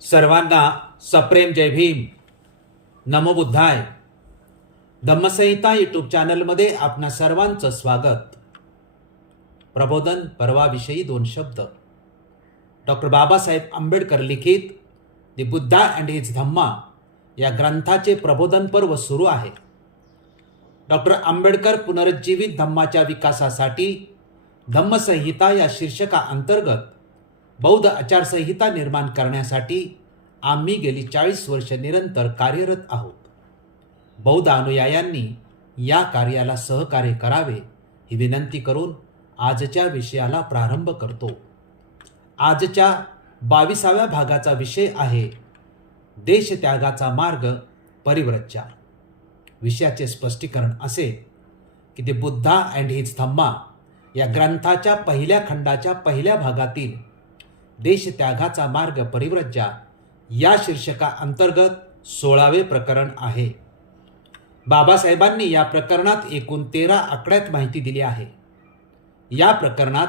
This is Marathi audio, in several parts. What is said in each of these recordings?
सर्वांना सप्रेम जय भीम. नमो बुद्धाय. धम्मसंहिता यूट्यूब चॅनलमध्ये आपणा सर्वांचं स्वागत. प्रबोधन पर्वाविषयी दोन शब्द. डॉक्टर बाबासाहेब आंबेडकर लिखित the Buddha and his Dhamma या ग्रंथाचे प्रबोधन पर्व सुरू आहे. डॉक्टर आंबेडकर पुनरुज्जीवित धम्माच्या विकासासाठी धम्मसंहिता या शीर्षका अंतर्गत बौद्ध आचारसंहिता निर्माण करण्यासाठी आम्ही गेली चाळीस वर्ष निरंतर कार्यरत आहोत. बौद्ध अनुयायांनी या कार्याला सहकार्य करावे ही विनंती करून आजच्या विषयाला प्रारंभ करतो. आजच्या बावीसाव्या भागाचा विषय आहे देशत्यागाचा मार्ग परिव्रज्या विषयाचे स्पष्टीकरण असे की ते बुद्धा अँड हिज थम्मा या ग्रंथाच्या पहिल्या खंडाच्या पहिल्या भागातील देशत्यागाचा मार्ग परिव्रज्या. या शीर्षका अंतर्गत सोळावे प्रकरण आहे. बाबासाहेबांनी या प्रकरणात एकूण तेरा आकड्यात माहिती दिली आहे. या प्रकरणात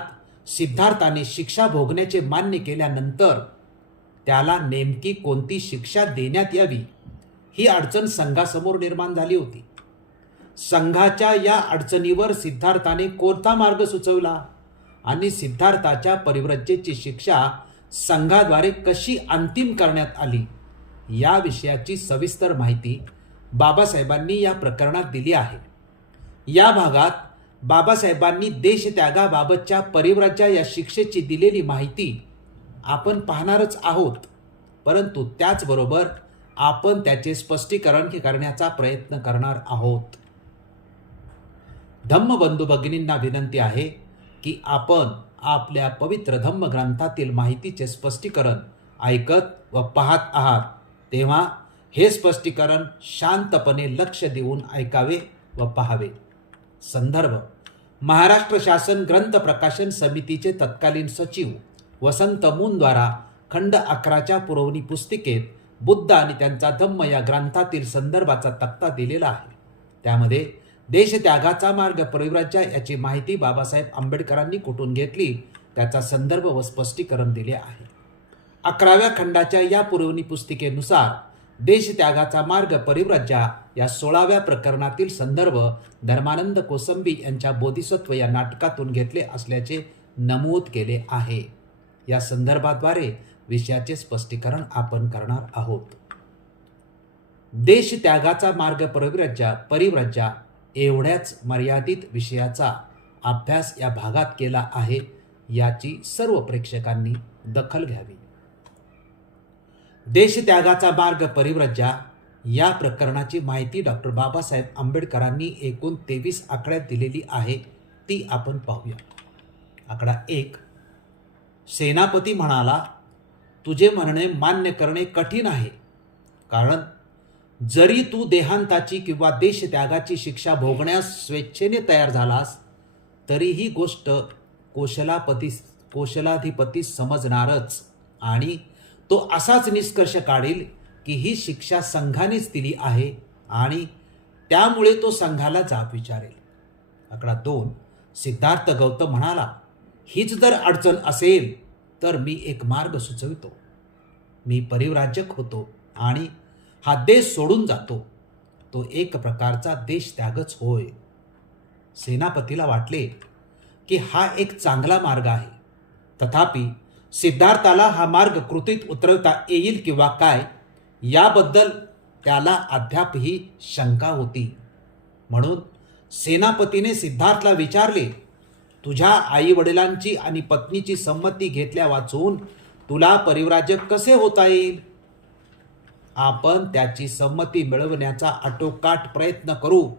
सिद्धार्थाने शिक्षा भोगण्याचे मान्य केल्यानंतर त्याला नेमकी कोणती शिक्षा देण्यात यावी ही अडचण संघासमोर निर्माण झाली होती. संघाच्या या अडचणीवर सिद्धार्थाने कोणता मार्ग सुचवला? आणि सिद्धार्थाच्या परिव्रजेची शिक्षा संघाद्वारे कशी अंतिम करण्यात आली? या विषयाची सविस्तर माहिती बाबासाहेबांनी या प्रकरणात दिली आहे. या भागात बाबासाहेबांनी देशत्यागाबाबतच्या परिव्रजा या शिक्षेची दिलेली माहिती आपण पाहणारच आहोत. परंतु त्याचबरोबर आपण त्याचे स्पष्टीकरण करण्याचा प्रयत्न करणार आहोत. धम्मबंधू भगिनींना विनंती आहे की आपण आपल्या पवित्र धम्म ग्रंथातील माहितीचे स्पष्टीकरण ऐकत व पाहत आहात. तेव्हा हे स्पष्टीकरण शांतपणे लक्ष देऊन ऐकावे व पाहावे. संदर्भ. महाराष्ट्र शासन ग्रंथ प्रकाशन समितीचे तत्कालीन सचिव वसंत मूनद्वारा खंड अकराच्या पुरवणी पुस्तिकेत बुद्ध आणि त्यांचा धम्म या ग्रंथातील संदर्भाचा तक्ता दिलेला आहे. त्यामध्ये देशत्यागाचा मार्ग परिव्राज्या याची माहिती बाबासाहेब आंबेडकरांनी कुठून घेतली? त्याचा संदर्भ व स्पष्टीकरण दिले आहे. अकराव्या खंडाच्या या पुरवणी पुस्तिकेनुसार देशत्यागाचा मार्ग परिव्राज्या या सोळाव्या प्रकरणातील संदर्भ धर्मानंद कोसंबी यांच्या बोधिसत्व या नाटकातून घेतले असल्याचे नमूद केले आहे. या संदर्भाद्वारे विषयाचे स्पष्टीकरण आपण करणार आहोत. देशत्यागाचा मार्ग परिव्राज्या परिव्राज्या एवढ्याच मर्यादित विषयाचा अभ्यास या भागात केला आहे याची सर्व प्रेक्षकांनी दखल घ्यावी. देशत्यागाचा मार्ग परिव्रज्या या प्रकरणाची माहिती डॉक्टर बाबासाहेब आंबेडकरांनी एकूण तेवीस आकड्यात दिलेली आहे ती आपण पाहूया. आकडा एक सेनापती म्हणाला तुझे म्हणणे मान्य करणे कठीण आहे. कारण जरी तू देहांताची किंवा देशत्यागाची शिक्षा भोगण्यास स्वेच्छेने तयार झालास तरी ही गोष्ट कोशलापती कोशलाधिपती समजणारच आणि तो असाच निष्कर्ष काढेल की ही शिक्षा संघानेच दिली आहे आणि त्यामुळे तो संघाला जाब विचारेल. आकडा दोन. सिद्धार्थ गौतम म्हणाला हीच जर अडचण असेल तर मी एक मार्ग सुचवितो. मी परिवराजक होतो आणि हा देश सोडून जातो. तो एक प्रकारचा देश त्यागच होय. सेनापतीला वाटले की हा एक चांगला मार्ग आहे. तथापि सिद्धार्थाला हा मार्ग कृतीत उतरवता येईल किंवा काय याबद्दल त्याला अद्यापही शंका होती. म्हणून सेनापतीने सिद्धार्थला विचारले तुझ्या आईवडिलांची आणि पत्नीची संमती घेतल्या वाचून तुला परिव्राजक कसे होता येईल? आपण त्याची संमती मिळवण्याचा आटोकाट प्रयत्न करू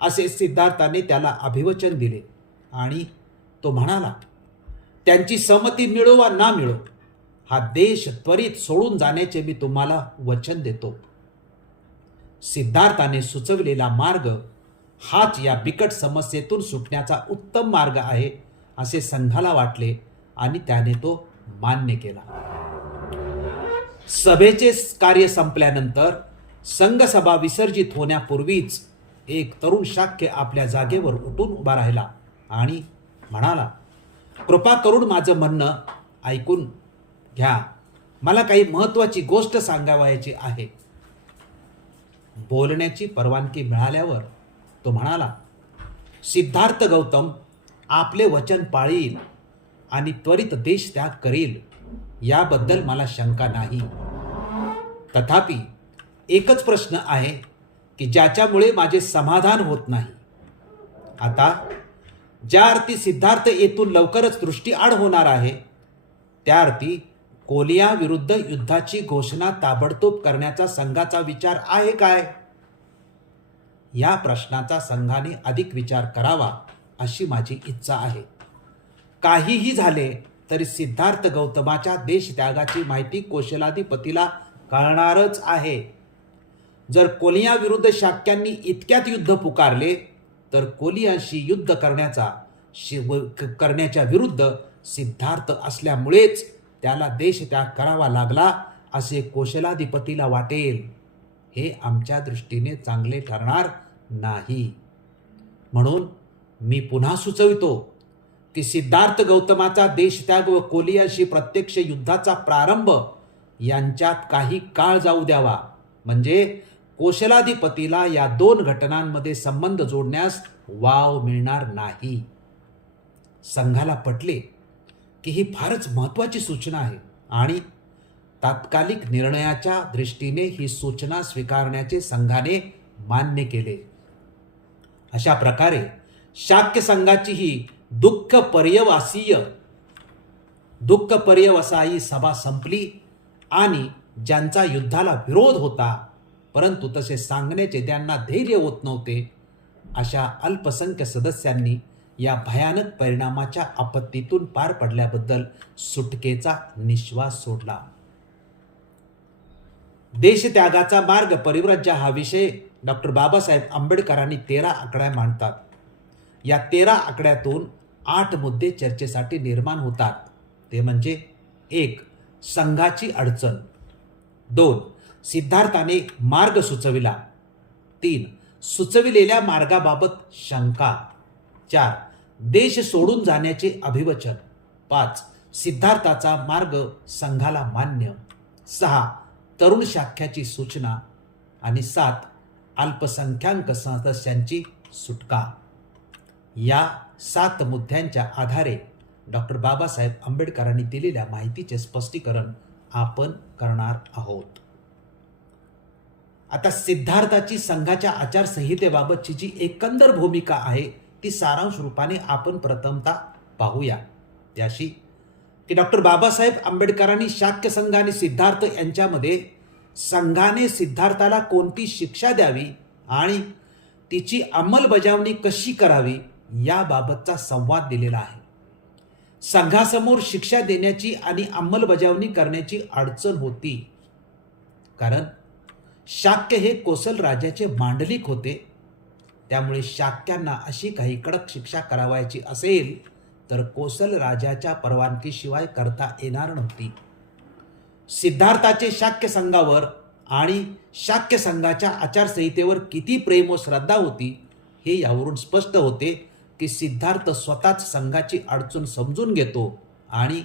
असे सिद्धार्थाने त्याला अभिवचन दिले. आणि तो म्हणाला त्यांची संमती मिळो वा ना मिळो हा देश त्वरित सोडून जाण्याचे मी तुम्हाला वचन देतो. सिद्धार्थाने सुचवलेला मार्ग हाच या बिकट समस्येतून सुटण्याचा उत्तम मार्ग आहे असे संघाला वाटले आणि त्याने तो मान्य केला. सभेचे कार्य संपल्यानंतर संघसभा विसर्जित होण्यापूर्वीच एक तरुण शाक्य आपल्या जागेवर उठून उभा राहिला आणि म्हणाला कृपा करून माझं म्हणणं ऐकून घ्या. मला काही महत्त्वाची गोष्ट सांगावयाची आहे. बोलण्याची परवानगी मिळाल्यावर तो म्हणाला सिद्धार्थ गौतम आपले वचन पाळील आणि त्वरित देश त्याग करील. याबद्दल मला शंका नाही. तथापि एकच प्रश्न आहे की ज्याच्यामुळे माझे समाधान होत नाही. आता ज्या अर्थी सिद्धार्थ येथून लवकरच दृष्टीआड होणार आहे त्या अर्थी कोलियाविरुद्ध युद्धाची घोषणा ताबडतोब करण्याचा संघाचा विचार आहे काय? या प्रश्नाचा संघाने अधिक विचार करावा अशी माझी इच्छा आहे. काहीही झाले तरी सिद्धार्थ गौतमाच्या देशत्यागाची माहिती कौशलाधिपतीला कळणारच आहे. जर कोलियाविरुद्ध शाक्यांनी इतक्यात युद्ध पुकारले तर कोलियाशी युद्ध करण्याचा शिव करण्याच्या विरुद्ध सिद्धार्थ असल्यामुळेच त्याला देशत्याग करावा लागला असे कौशलाधिपतीला वाटेल. हे आमच्या दृष्टीने चांगले ठरणार नाही. म्हणून मी पुन्हा सुचवितो की सिद्धार्थ गौतमाचा देशत्याग व कोलियाशी प्रत्यक्ष युद्धाचा प्रारंभ यांच्यात काही काळ जाऊ द्यावा. म्हणजे कोशलाधिपतीला या दोन घटनांमध्ये संबंध जोडण्यास वाव मिळणार नाही. संघाला पटले की ही फारच महत्त्वाची सूचना आहे आणि तात्कालिक निर्णयाच्या दृष्टीने ही सूचना स्वीकारण्याचे संघाने मान्य केले. अशा प्रकारे शाक्य संघाची ही दुःख पर्यवासीय दुःख पर्यवसायी सभा संपली आणि ज्यांचा युद्धाला विरोध होता परंतु तसे सांगण्याचे त्यांना धैर्य होत नव्हते अशा अल्पसंख्य सदस्यांनी या भयानक परिणामाच्या आपत्तीतून पार पडल्याबद्दल सुटकेचा निश्वास सोडला. देशत्यागाचा मार्ग परिव्राज्य हा विषय डॉक्टर बाबासाहेब आंबेडकरांनी तेरा आकड्या मांडतात. या तेरा आकड्यातून आठ मुद्दे चर्चेसाठी निर्माण होतात. ते म्हणजे एक संघाची अडचण. दोन सिद्धार्थाने मार्ग सुचविला. तीन सुचविलेल्या मार्गाबाबत शंका. चार देश सोडून जाण्याचे अभिवचन. पाच सिद्धार्थाचा मार्ग संघाला मान्य. सहा तरुण शाख्याची सूचना. आणि सात अल्पसंख्याक सदस्यांची सुटका. या सात मुद्द्यांच्या आधारे डॉक्टर बाबासाहेब आंबेडकरांनी दिलेल्या माहितीचे स्पष्टीकरण आपण करणार आहोत. आता सिद्धार्थाची संघाच्या आचारसंहितेबाबतची जी एकंदर भूमिका आहे ती सारांश रूपाने आपण प्रथमता पाहूया. त्याशी की डॉक्टर बाबासाहेब आंबेडकरांनी शाक्य संघ आणि सिद्धार्थ यांच्यामध्ये संघाने सिद्धार्थाला कोणती शिक्षा द्यावी आणि तिची अंमलबजावणी कशी करावी याबाबतचा संवाद दिलेला आहे. संघासमोर शिक्षा देण्याची आणि अंमलबजावणी करण्याची अडचण होती. कारण शाक्य हे कोसल राजाचे मांडलिक होते. त्यामुळे शाक्यांना अशी काही कडक शिक्षा करावायची असेल तर कोसल राजाच्या परवानगीशिवाय करता येणार नव्हती. सिद्धार्थाचे शाक्य संघावर आणि शाक्य संघाच्या आचारसंहितेवर किती प्रेम व श्रद्धा होती हे यावरून स्पष्ट होते. की सिद्धार्थ स्वतःच संघाची अडचण समजून घेतो आणि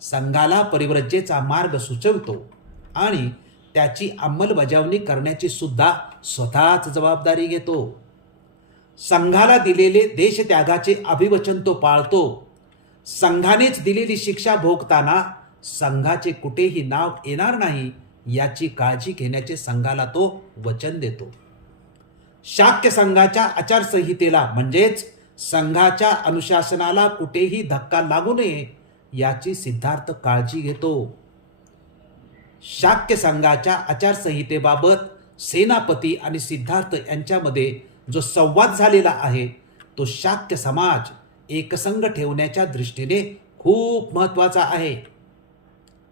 संघाला परिव्रजेचा मार्ग सुचवतो आणि त्याची अंमलबजावणी करण्याची सुद्धा स्वतःच जबाबदारी घेतो. संघाला दिलेले देशत्यागाचे अभिवचन तो पाळतो. संघानेच दिलेली शिक्षा भोगताना संघाचे कुठेही नाव येणार नाही याची काळजी घेण्याचे संघाला तो वचन देतो. शाक्य संघाच्या आचारसंहितेला म्हणजेच संघाच्या अनुशासनाला कुठेही धक्का लागू नये याची सिद्धार्थ काळजी घेतो. शाक्य संघाच्या आचारसंहितेबाबत सेनापती आणि सिद्धार्थ यांच्यामध्ये जो संवाद झालेला आहे तो शाक्य समाज एकसंघ ठेवण्याच्या दृष्टीने खूप महत्त्वाचा आहे.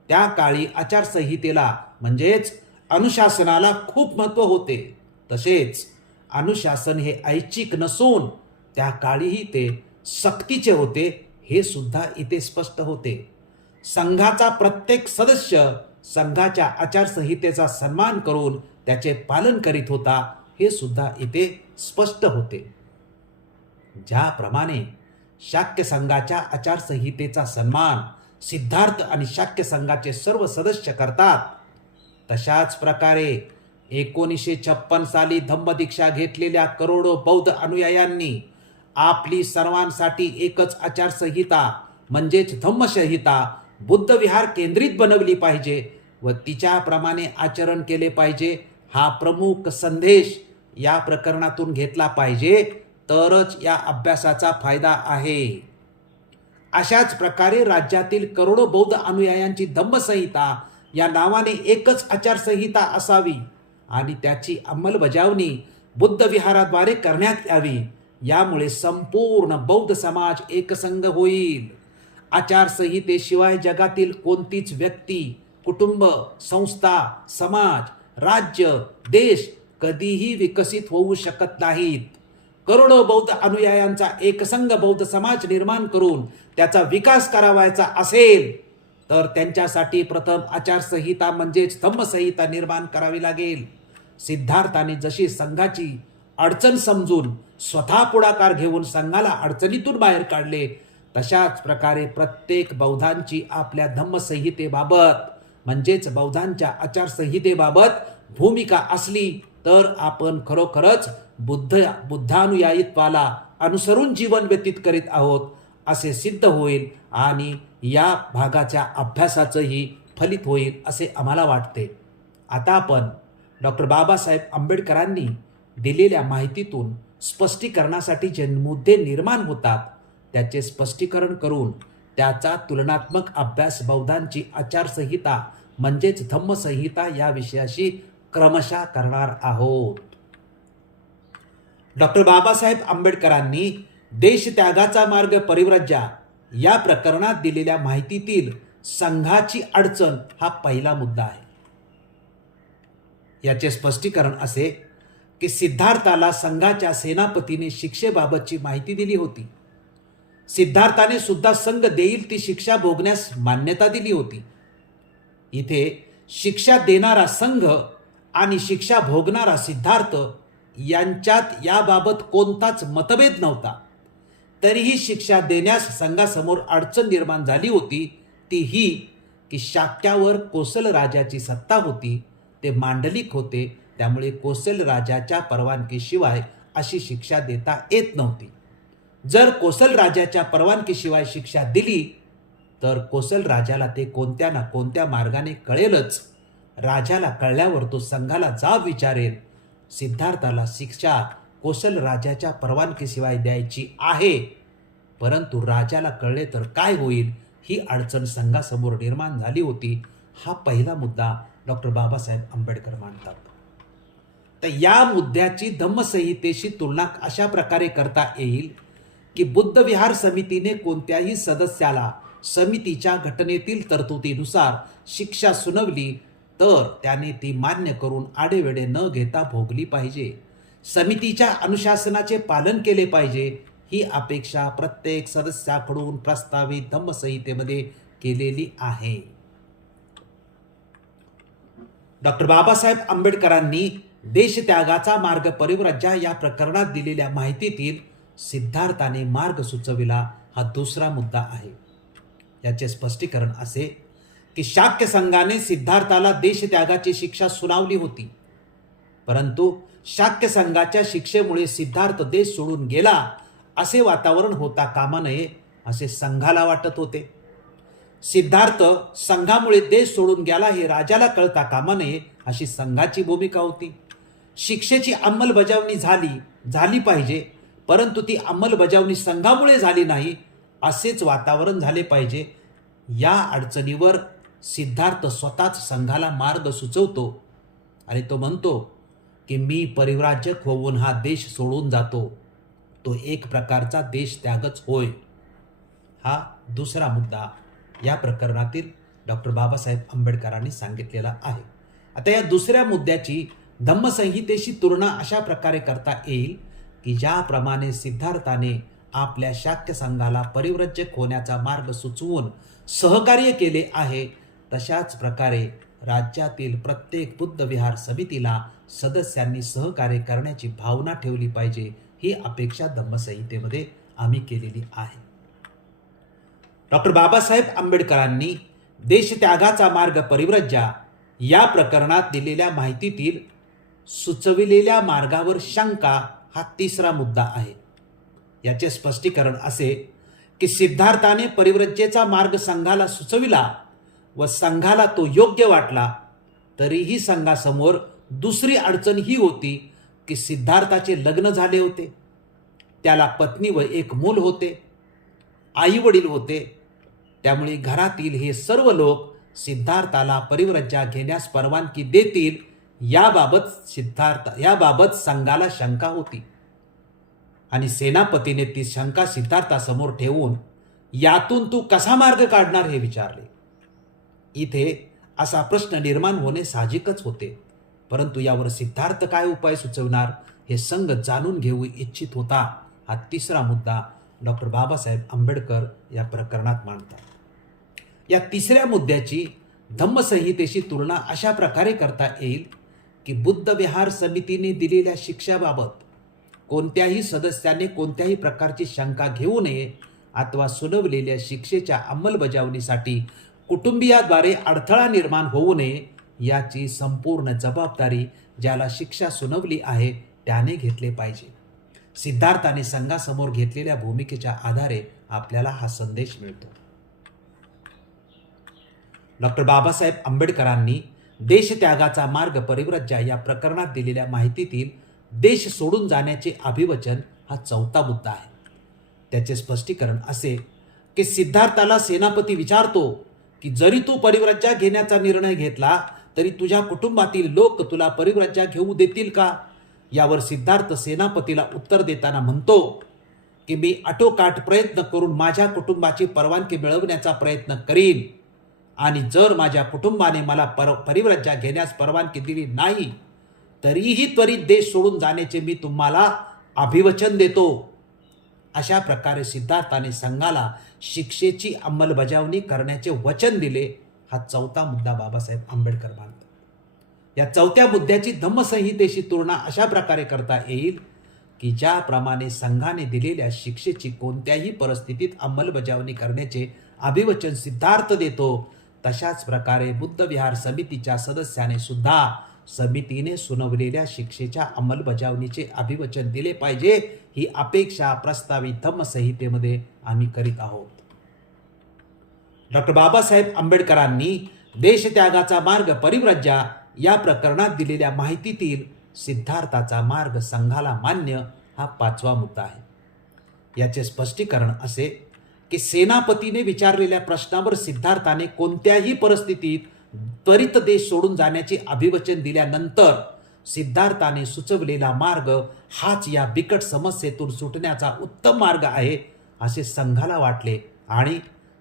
त्या काळी आचारसंहितेला म्हणजेच अनुशासनाला खूप महत्त्व होते. तसेच अनुशासन हे ऐच्छिक नसून त्या काळीही ते सक्तीचे होते हे सुद्धा इथे स्पष्ट होते. संघाचा प्रत्येक सदस्य संघाच्या आचारसंहितेचा सन्मान करून त्याचे पालन करीत होता हे सुद्धा इथे स्पष्ट होते. ज्याप्रमाणे शाक्य संघाच्या आचारसंहितेचा सन्मान सिद्धार्थ आणि शाक्य संघाचे सर्व सदस्य करतात तशाच प्रकारे एकोणीसशे छप्पन साली धम्मदीक्षा घेतलेल्या करोडो बौद्ध अनुयायांनी आपली सर्वांसाठी एकच आचारसंहिता म्हणजेच धम्मसंहिता बुद्ध विहार केंद्रित बनवली पाहिजे व तिच्याप्रमाणे आचरण केले पाहिजे हा प्रमुख संदेश या प्रकरणातून घेतला पाहिजे तरच या अभ्यासाचा फायदा आहे. अशाच प्रकारे राज्यातील करोडो बौद्ध अनुयायांची धम्मसंहिता या नावाने एकच आचारसंहिता असावी आणि त्याची अंमलबजावणी बुद्ध विहाराद्वारे करण्यात यावी. यामुळे संपूर्ण बौद्ध समाज एकसंग होईल. आचारसंहितेशिवाय जगातील कोणतीच व्यक्ती कुटुंब संस्था समाज राज्य देश कधीही विकसित होऊ शकत नाहीत. करोडो बौद्ध अनुयायांचा एकसंघ बौद्ध समाज निर्माण करून त्याचा विकास करावायचा असेल तर त्यांच्यासाठी प्रथम आचारसंहिता म्हणजेच स्तंभसंहिता निर्माण करावी लागेल. सिद्धार्थाने जशी संघाची अडचण समजून स्वतः पुढाकार घेऊन संघाला अडचणीतून बाहेर काढले. तशाच प्रकारे प्रत्येक बौद्धांची आपल्या धम्मसंहितेबाबत म्हणजेच बौद्धांच्या आचारसंहितेबाबत भूमिका असली तर आपण खरोखरच बुद्ध बुद्धानुयायित्वाला अनुसरून जीवन व्यतीत करीत आहोत असे सिद्ध होईल आणि या भागाच्या अभ्यासाचंही फलित होईल असे आम्हाला वाटते. आता आपण डॉक्टर बाबासाहेब आंबेडकरांनी दिलेल्या माहितीतून स्पष्टीकरणासाठी जे मुद्दे निर्माण होतात त्याचे स्पष्टीकरण करून त्याचा तुलनात्मक अभ्यास बौद्धांची आचारसंहिता म्हणजेच धम्मसंहिता या विषयाशी क्रमशः करणार आहोत. डॉक्टर बाबासाहेब आंबेडकरांनी देशत्यागाचा मार्ग परिव्रज्या या प्रकरणात दिलेल्या माहितीतील संघाची अडचण हा पहिला मुद्दा आहे. याचे स्पष्टीकरण असे की सिद्धार्थाला संघाच्या सेनापतीने शिक्षेबाबतची माहिती दिली होती. सिद्धार्थाने सुद्धा संघ देईल ती शिक्षा भोगण्यास मान्यता दिली होती. इथे शिक्षा देणारा संघ आणि शिक्षा भोगणारा सिद्धार्थ यांच्यात याबाबत कोणताच मतभेद नव्हता. तरीही शिक्षा देण्यास संघासमोर अडचण निर्माण झाली होती ती ही की शाक्यावर कोसल राजाची सत्ता होती ते मांडलिक होते त्यामुळे कोसल राजाच्या परवानगीशिवाय अशी शिक्षा देता येत नव्हती. जर कोसल राजाच्या परवानगीशिवाय शिक्षा दिली तर कोसल राजाला ते कोणत्या ना कोणत्या मार्गाने कळेलच. राजाला कळल्यावर तो संघाला जाब विचारेल. सिद्धार्थाला शिक्षा कोसल राजाच्या परवानगीशिवाय द्यायची आहे. परंतु राजाला कळले तर काय होईल ही अडचण संघासमोर निर्माण झाली होती. हा पहिला मुद्दा डॉक्टर बाबासाहेब आंबेडकर मांडतात. तर या मुद्द्याची धम्मसंहितेशी तुलना अशा प्रकारे करता येईल की बुद्ध विहार समितीने कोणत्याही सदस्याला समितीच्या घटनेतील तरतुदीनुसार शिक्षा सुनावली तर त्याने ती मान्य करून आडेवेडे न घेता भोगली पाहिजे. समितीच्या अनुशासनाचे पालन केले पाहिजे ही अपेक्षा प्रत्येक सदस्याकडून प्रस्तावित धम्मसंहितेमध्ये केलेली आहे. डॉक्टर बाबासाहेब आंबेडकरांनी देशत्यागाचा मार्ग परिव्राज्या या प्रकरणात दिलेल्या माहितीतील सिद्धार्थाने मार्ग सुचविला हा दुसरा मुद्दा आहे. याचे स्पष्टीकरण असे की शाक्य संघाने सिद्धार्थाला देशत्यागाची शिक्षा सुनावली होती. परंतु शाक्य संघाच्या शिक्षेमुळे सिद्धार्थ देश सोडून गेला असे वातावरण होता कामा नये असे संघाला वाटत होते. सिद्धार्थ संघामुळे देश सोडून गेला हे राजाला कळता कामा नये अशी संघाची भूमिका होती. शिक्षेची अंमलबजावणी झाली झाली पाहिजे. परंतु ती अंमलबजावणी संघामुळे झाली नाही असेच वातावरण झाले पाहिजे. या अडचणीवर सिद्धार्थ स्वतःच संघाला मार्ग सुचवतो आणि तो म्हणतो की मी परिव्राजक होऊन हा देश सोडून जातो. तो एक प्रकारचा देश त्यागच होय. हा दुसरा मुद्दा या प्रकरणातील डॉक्टर बाबासाहेब आंबेडकरांनी सांगितलेला आहे. आता या दुसऱ्या मुद्द्याची धम्मसंहितेशी तुलना अशा प्रकारे करता येईल की ज्याप्रमाणे सिद्धार्थाने आपल्या शाक्य संघाला परिव्रजक होण्याचा मार्ग सुचवून सहकार्य केले आहे तशाच प्रकारे राज्यातील प्रत्येक बुद्ध विहार समितीला सदस्यांनी सहकार्य करण्याची भावना ठेवली पाहिजे ही अपेक्षा धम्मसंहितेमध्ये आम्ही केलेली आहे. डॉक्टर बाबासाहेब आंबेडकरांनी देशत्यागाचा मार्ग परिव्रज्या या प्रकरणात दिलेल्या माहितीतील सुचविलेल्या मार्गावर शंका हा तिसरा मुद्दा आहे. याचे स्पष्टीकरण असे की सिद्धार्थाने परिव्रज्येचा मार्ग संघाला सुचविला व संघाला तो योग्य वाटला तरीही संघासमोर दुसरी अडचण ही होती की सिद्धार्थाचे लग्न झाले होते. त्याला पत्नी व एक मूल होते. आई वडील होते. त्यामुळे घरातील हे सर्व लोक सिद्धार्थाला परिव्रज्या घेण्यास परवानगी देतील याबाबत सिद्धार्थ याबाबत संघाला शंका होती. आणि सेनापतीने ती शंका सिद्धार्थासमोर ठेवून यातून तू कसा मार्ग काढणार? हे विचारले. इथे असा प्रश्न निर्माण होणे साहजिकच होते. परंतु यावर सिद्धार्थ काय उपाय सुचवणार हे संघ जाणून घेऊ इच्छित होता. हा तिसरा मुद्दा डॉक्टर बाबासाहेब आंबेडकर या प्रकरणात मांडतात. या तिसऱ्या मुद्द्याची धम्मसंहितेशी तुलना अशा प्रकारे करता येईल की बुद्ध विहार समितीने दिलेल्या शिक्षाबाबत कोणत्याही सदस्याने कोणत्याही प्रकारची शंका घेऊ नये अथवा सुनावलेल्या शिक्षेच्या अंमलबजावणीसाठी कुटुंबियाद्वारे अडथळा निर्माण होऊ नये याची संपूर्ण जबाबदारी ज्याला शिक्षा सुनावली आहे त्याने घेतले पाहिजे. सिद्धार्थाने संघासमोर घेतलेल्या भूमिकेच्या आधारे आपल्याला हा संदेश मिळतो. डॉक्टर बाबासाहेब आंबेडकरांनी देशत्यागाचा मार्ग परिव्रज्या या प्रकरणात दिलेल्या माहितीतील देश सोडून जाण्याचे अभिवचन हा चौथा मुद्दा आहे. त्याचे स्पष्टीकरण असे की सिद्धार्थाला सेनापती विचारतो की जरी तू परिव्रज्या घेण्याचा निर्णय घेतला तरी तुझ्या कुटुंबातील लोक तुला परिव्रज्या घेऊ देतील का? यावर सिद्धार्थ सेनापतीला उत्तर देताना म्हणतो की मी आटोकाट प्रयत्न करून माझ्या कुटुंबाची परवानगी मिळवण्याचा प्रयत्न करीन. आणि जर माझ्या कुटुंबाने मला पर परिव्रज्या घेण्यास परवानगी दिली नाही तरीही त्वरित देश सोडून जाण्याचे मी तुम्हाला अभिवचन देतो. अशा प्रकारे सिद्धार्थाने संघाला शिक्षेची अंमलबजावणी करण्याचे वचन दिले. हा चौथा मुद्दा बाबासाहेब आंबेडकर मानतात या चौथ्या मुद्द्याची धम्मसंहितेशी तुलना अशा प्रकारे करता येईल की ज्याप्रमाणे संघाने दिलेल्या शिक्षेची कोणत्याही परिस्थितीत अंमलबजावणी करण्याचे अभिवचन सिद्धार्थ देतो तशाच प्रकारे बुद्धविहार समितीच्या सदस्याने सुद्धा समितीने सुनावलेल्या शिक्षेच्या अंमलबजावणीचे अभिवचन दिले पाहिजे ही अपेक्षा प्रस्तावित धम्मसंहितेमध्ये आम्ही करीत आहोत. डॉक्टर बाबासाहेब आंबेडकरांनी देशत्यागाचा मार्ग परिव्रज्या या प्रकरणात दिलेल्या माहितीतील सिद्धार्थाचा मार्ग संघाला मान्य हा पाचवा मुद्दा आहे. याचे स्पष्टीकरण असे की सेनापतीने विचारलेल्या प्रश्नावर सिद्धार्थाने कोणत्याही परिस्थितीत त्वरित देश सोडून जाण्याचे अभिवचन दिल्यानंतर सिद्धार्थाने सुचवलेला मार्ग हाच या बिकट समस्येतून सुटण्याचा उत्तम मार्ग आहे असे संघाला वाटले आणि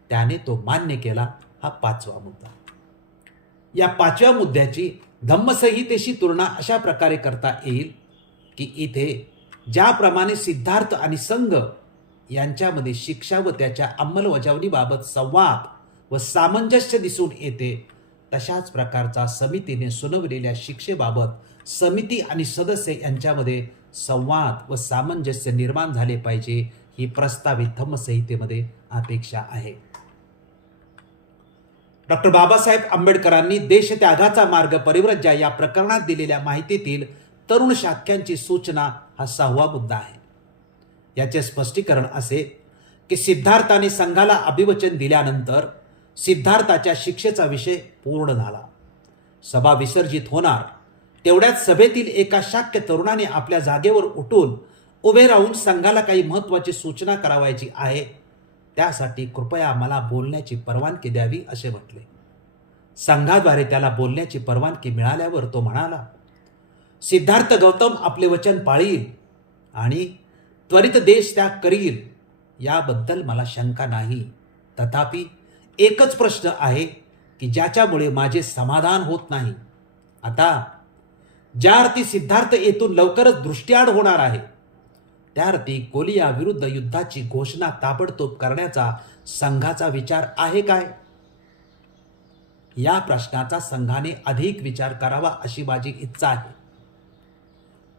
त्याने तो मान्य केला हा पाचवा मुद्दा. या पाचव्या मुद्द्याची धम्मसंहितेशी तुलना अशा प्रकारे करता येईल की इथे ज्याप्रमाणे सिद्धार्थ आणि संघ यांच्यामध्ये शिक्षा व त्याच्या अंमलबजावणीबाबत संवाद व सामंजस्य दिसून येते. तशाच प्रकारचा समितीने सुनावलेल्या शिक्षेबाबत समिती आणि सदस्य यांच्यामध्ये संवाद व सामंजस्य निर्माण झाले पाहिजे ही प्रस्तावित धम्मसंहितेमध्ये अपेक्षा आहे. डॉक्टर बाबासाहेब आंबेडकरांनी देशत्यागाचा मार्ग परिव्रज्या या प्रकरणात दिलेल्या माहितीतील तरुण शाख्यांची सूचना हा सहावा मुद्दा आहे. याचे स्पष्टीकरण असे की सिद्धार्थाने संघाला अभिवचन दिल्यानंतर सिद्धार्थाच्या शिक्षेचा विषय पूर्ण झाला. सभा विसर्जित होणार. तेवढ्यात सभेतील एका शाक्य तरुणाने आपल्या जागेवर उठून उभे राहून संघाला काही महत्वाची सूचना करावायची आहे. त्यासाठी कृपया मला बोलण्याची परवानगी द्यावी असे म्हटले. संघाद्वारे त्याला बोलण्याची परवानगी मिळाल्यावर तो म्हणाला सिद्धार्थ गौतम आपले वचन पाळील आणि त्वरित देश त्याग करील याबद्दल मला शंका नाही. तथापि एकच प्रश्न आहे की ज्याच्यामुळे माझे समाधान होत नाही. आता ज्या अर्थी सिद्धार्थ येथून लवकरच दृष्टीआड होणार आहे त्या अर्थी कोलिया विरुद्ध युद्धाची घोषणा ताबडतोब करण्याचा संघाचा विचार आहे काय? या प्रश्नाचा संघाने अधिक विचार करावा अशी माझी इच्छा आहे.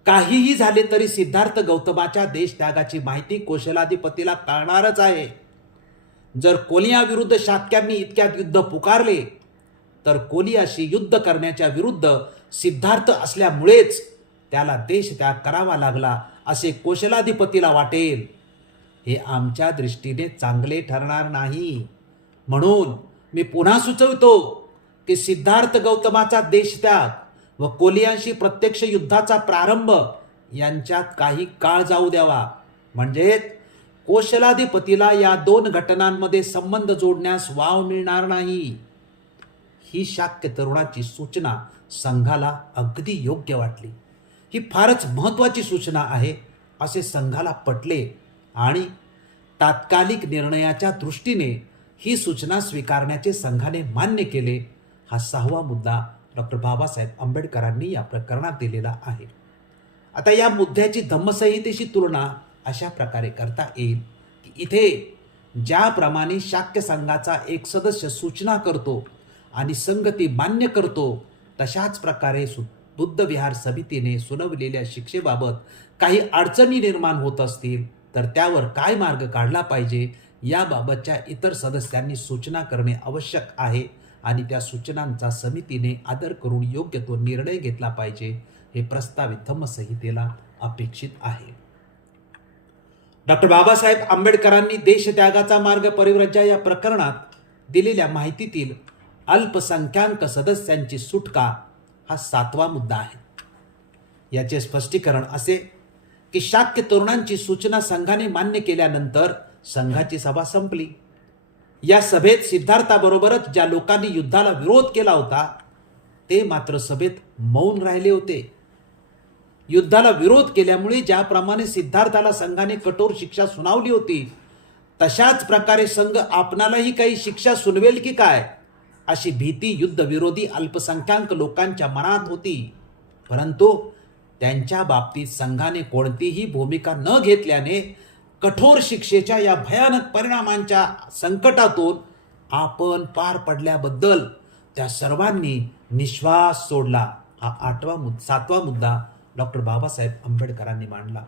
काहीही झाले तरी सिद्धार्थ गौतमाच्या देशत्यागाची माहिती कौशलाधिपतीला कळणारच आहे. जर कोलियाविरुद्ध शाक्यांनी इतक्यात युद्ध पुकारले तर कोलियाशी युद्ध करण्याच्या विरुद्ध सिद्धार्थ असल्यामुळेच त्याला देशत्याग करावा लागला असे कोशलाधिपतीला वाटेल. हे आमच्या दृष्टीने चांगले ठरणार नाही. म्हणून मी पुन्हा सुचवितो की सिद्धार्थ गौतमाचा देशत्याग व कोलियांशी प्रत्यक्ष युद्धाचा प्रारंभ यांच्यात काही काळ जाऊ द्यावा. म्हणजेच कोशलाधिपतीला या दोन घटनांमध्ये संबंध जोडण्यास वाव मिळणार नाही. ही शाक्य तरुणाची सूचना संघाला अगदी योग्य वाटली. ही फारच महत्वाची सूचना आहे असे संघाला पटले आणि तात्कालिक निर्णयाच्या दृष्टीने ही सूचना स्वीकारण्याचे संघाने मान्य केले. हा सहावा मुद्दा डॉक्टर बाबासाहेब आंबेडकरांनी या प्रकरणात दिलेला आहे. आता या मुद्द्याची धम्मसंहितेशी तुलना अशा प्रकारे करता येईल की इथे ज्याप्रमाणे शाक्य संघाचा एक सदस्य सूचना करतो आणि संघ ती मान्य करतो तशाच प्रकारे सु बुद्धविहार समितीने सुनावलेल्या शिक्षेबाबत काही अडचणी निर्माण होत असतील तर त्यावर काय मार्ग काढला पाहिजे याबाबतच्या इतर सदस्यांनी सूचना करणे आवश्यक आहे. आणि त्या सूचनांचा समितीने आदर करून योग्य तो निर्णय घेतला पाहिजे हे प्रस्तावित धम्मसंहितेला अपेक्षित आहे. डॉक्टर बाबासाहेब आंबेडकरांनी देशत्यागाचा मार्ग परिव्रजा या प्रकरणात दिलेल्या माहितीतील अल्पसंख्याक सदस्यांची सुटका हा सातवा मुद्दा आहे. याचे स्पष्टीकरण असे की शाक्य तरुणांची सूचना संघाने मान्य केल्यानंतर संघाची सभा संपली. या सभेत सिद्धार्थाबरोबरच ज्या लोकांनी युद्धाला विरोध केला होता ते मात्र सभेत मौन राहिले होते. युद्धाला विरोध केल्यामुळे ज्याप्रमाणे सिद्धार्थाला संघाने कठोर शिक्षा सुनावली होती तशाच प्रकारे संघ आपणालाही काही शिक्षा सुनवेल की काय? अशी भीती युद्धविरोधी अल्पसंख्याक लोकांच्या मनात होती. परंतु त्यांच्या बाबतीत संघाने कोणतीही भूमिका न घेतल्याने कठोर शिक्षेच्या या भयानक परिणामांच्या संकटातून आपण पार पडल्याबद्दल त्या सर्वांनी निश्वास सोडला. हा आठवा मुद सातवा मुद्दा डॉक्टर बाबासाहेब आंबेडकरांनी मांडला.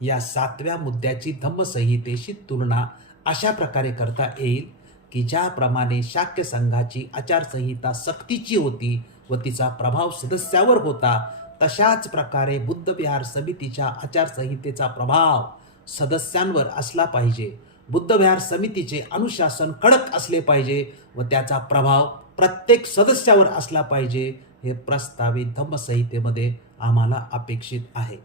या सातव्या मुद्द्याची धम्मसंहितेशी तुलना अशा प्रकारे करता येईल की ज्याप्रमाणे शाक्य संघाची आचारसंहिता सक्तीची होती व तिचा प्रभाव सदस्यावर होता तशाच प्रकारे बुद्ध विहार समितीच्या आचारसंहितेचा प्रभाव सदस्यांवर असला पाहिजे. बुद्ध विहार समितीचे अनुशासन कडक असले पाहिजे व त्याचा प्रभाव प्रत्येक सदस्यावर असला पाहिजे हे प्रस्तावित धम्मसंहितेमध्ये आम्हाला अपेक्षित आहे.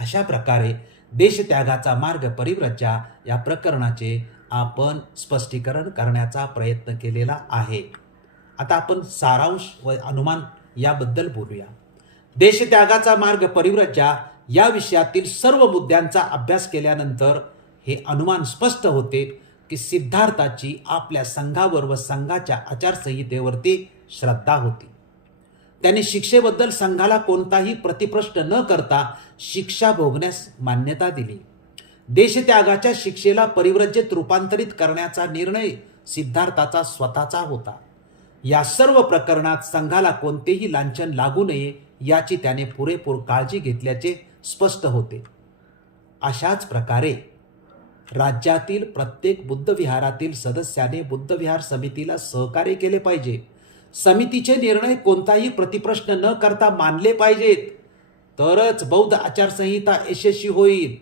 अशा प्रकारे देशत्यागाचा मार्ग परिव्रज्या या प्रकरणाचे आपण स्पष्टीकरण करण्याचा प्रयत्न केलेला आहे. आता आपण सारांश व अनुमान याबद्दल बोलूया. देशत्यागाचा मार्ग परिव्रज्या या विषयातील सर्व मुद्द्यांचा अभ्यास केल्यानंतर हे अनुमान स्पष्ट होते की सिद्धार्थाची आपल्या संघावर व संघाच्या आचारसंहितेवरती श्रद्धा होती. त्याने शिक्षेबद्दल संघाला कोणताही प्रतिप्रश्न न करता शिक्षा भोगण्यास मान्यता दिली. देशत्यागाच्या शिक्षेला परिव्रजेत रूपांतरित करण्याचा निर्णय सिद्धार्थाचा स्वतःचा होता. या सर्व प्रकरणात संघाला कोणतेही लांछन लागू नये याची त्याने पुरेपूर काळजी घेतल्याचे स्पष्ट होते. अशाच प्रकारे राज्यातील प्रत्येक बुद्धविहारातील सदस्याने बुद्धविहार समितीला सहकार्य केले पाहिजे. समितीचे निर्णय कोणताही प्रतिप्रश्न न करता मानले पाहिजेत. तरच बौद्ध आचारसंहिता यशस्वी होईल.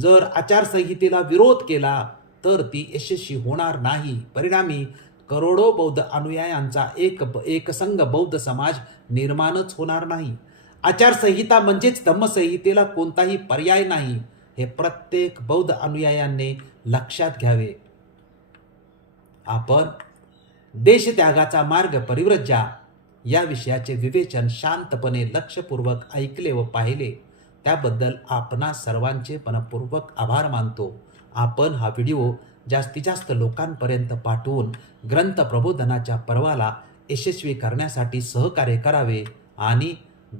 जर आचारसंहितेला विरोध केला तर ती यशस्वी होणार नाही. परिणामी करोडो बौद्ध अनुयायांचा एक एकसंघ बौद्ध समाज निर्माणच होणार नाही. आचारसंहिता म्हणजेच धम्मसंहितेला कोणताही पर्याय नाही. हे प्रत्येक बौद्ध अनुयायांनी लक्षात घ्यावे. आपण देशत्यागाचा मार्ग परिव्रज्या या विषयाचे विवेचन शांतपणे लक्षपूर्वक ऐकले व पाहिले त्याबद्दल आपणा सर्वांचे मनपूर्वक आभार मानतो. आपण हा व्हिडिओ जास्तीत जास्त लोकांपर्यंत पाठवून ग्रंथ प्रबोधनाच्या पर्वाला यशस्वी करण्यासाठी सहकार्य करावे आणि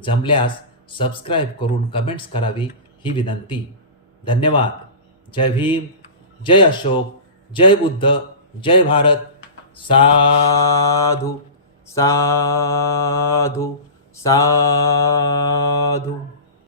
जमल्यास सबस्क्राईब करून कमेंट्स करावी ही विनंती. धन्यवाद. जय भीम. जय अशोक. जय बुद्ध. जय भारत. साधू. साधू. साधू.